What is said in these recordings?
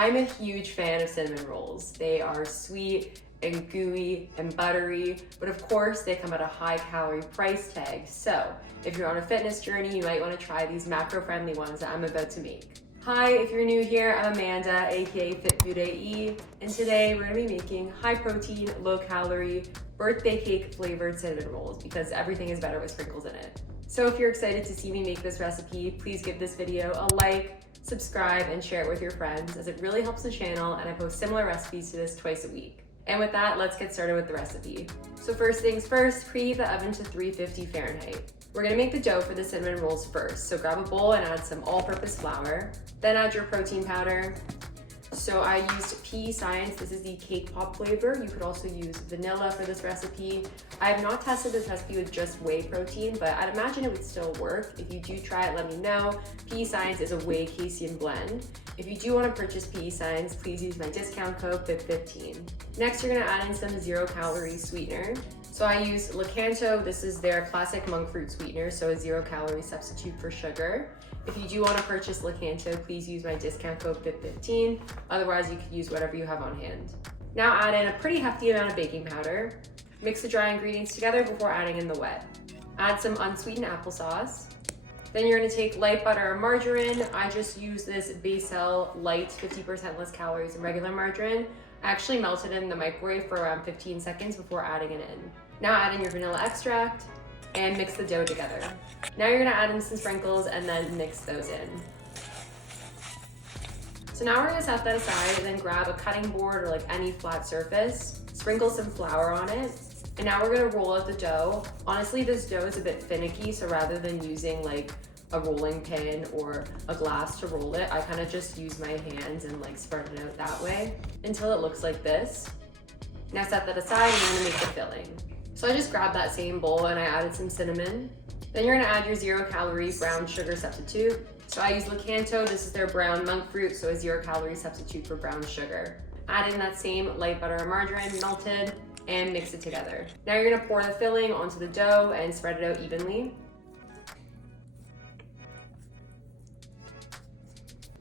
I'm a huge fan of cinnamon rolls. They are sweet and gooey and buttery, but of course they come at a high calorie price tag. So if you're on a fitness journey, you might want to try these macro-friendly ones that I'm about to make. Hi, if you're new here, I'm Amanda, aka Fit Food AE, and today we're gonna be making high protein, low calorie, birthday cake flavored cinnamon rolls because everything is better with sprinkles in it. So if you're excited to see me make this recipe, please give this video a like, subscribe, and share it with your friends as it really helps the channel, and I post similar recipes to this twice a week. And with that, let's get started with the recipe. So first things first, preheat the oven to 350 Fahrenheit. We're gonna make the dough for the cinnamon rolls first. So grab a bowl and add some all-purpose flour. Then add your protein powder. So I used Pea Science. This is the cake pop flavor. You could also use vanilla for this recipe. I have not tested this recipe with just whey protein, but I'd imagine it would still work. If you do try it, let me know. Pea Science is a whey casein blend. If you do want to purchase Pea Science, please use my discount code FIT15. Next, you're gonna add in some 0-calorie sweetener. So I used Lakanto. This is their classic monk fruit sweetener, so a 0-calorie substitute for sugar. If you do want to purchase Lakanto, please use my discount code FIT15. Otherwise, you could use whatever you have on hand. Now add in a pretty hefty amount of baking powder. Mix the dry ingredients together before adding in the wet. Add some unsweetened applesauce. Then you're going to take light butter or margarine. I just use this Basel Light, 50% less calories than regular margarine. I actually melted it in the microwave for around 15 seconds before adding it in. Now add in your vanilla extract and mix the dough together. Now you're gonna add in some sprinkles and then mix those in. So now we're gonna set that aside and then grab a cutting board or like any flat surface, sprinkle some flour on it, and now we're gonna roll out the dough. Honestly, this dough is a bit finicky, so rather than using like a rolling pin or a glass to roll it, I kind of just use my hands and like spread it out that way until it looks like this. Now set that aside and I'm gonna make the filling. So I just grabbed that same bowl and I added some cinnamon. Then you're gonna add your 0-calorie brown sugar substitute. So I use Lakanto. This is their brown monk fruit, so a 0-calorie substitute for brown sugar. Add in that same light butter or margarine melted and mix it together. Now you're gonna pour the filling onto the dough and spread it out evenly.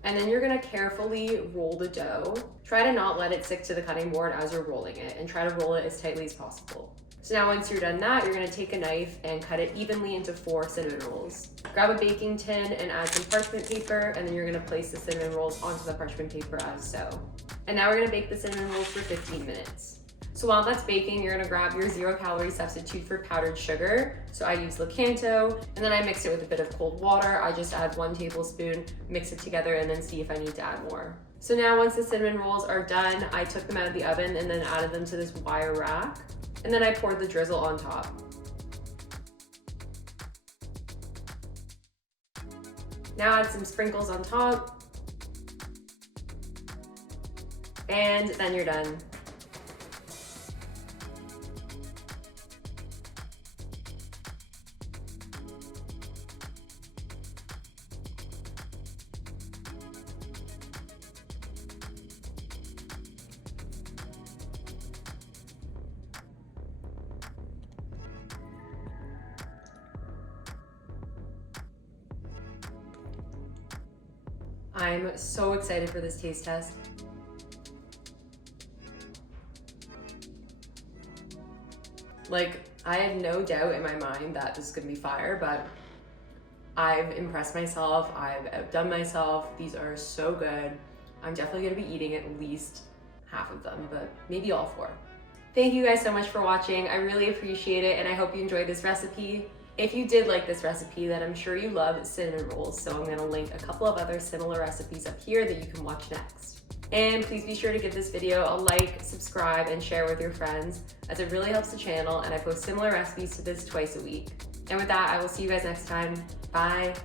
And then you're gonna carefully roll the dough. Try to not let it stick to the cutting board as you're rolling it, and try to roll it as tightly as possible. So now once you're done that, you're gonna take a knife and cut it evenly into 4 cinnamon rolls. Grab a baking tin and add some parchment paper, and then you're gonna place the cinnamon rolls onto the parchment paper as so. And now we're gonna bake the cinnamon rolls for 15 minutes. So while that's baking, you're gonna grab your 0-calorie substitute for powdered sugar. So I use Lakanto, and then I mix it with a bit of cold water. I just add 1 tablespoon, mix it together, and then see if I need to add more. So now once the cinnamon rolls are done, I took them out of the oven and then added them to this wire rack. And then I poured the drizzle on top. Now add some sprinkles on top. And then you're done. I'm so excited for this taste test. Like, I had no doubt in my mind that this is gonna be fire, but I've impressed myself, I've outdone myself. These are so good. I'm definitely gonna be eating at least half of them, but maybe all 4. Thank you guys so much for watching. I really appreciate it, and I hope you enjoyed this recipe. If you did like this recipe, then I'm sure you love cinnamon rolls, so I'm gonna link a couple of other similar recipes up here that you can watch next. And please be sure to give this video a like, subscribe, and share with your friends, as it really helps the channel, and I post similar recipes to this twice a week. And with that, I will see you guys next time. Bye.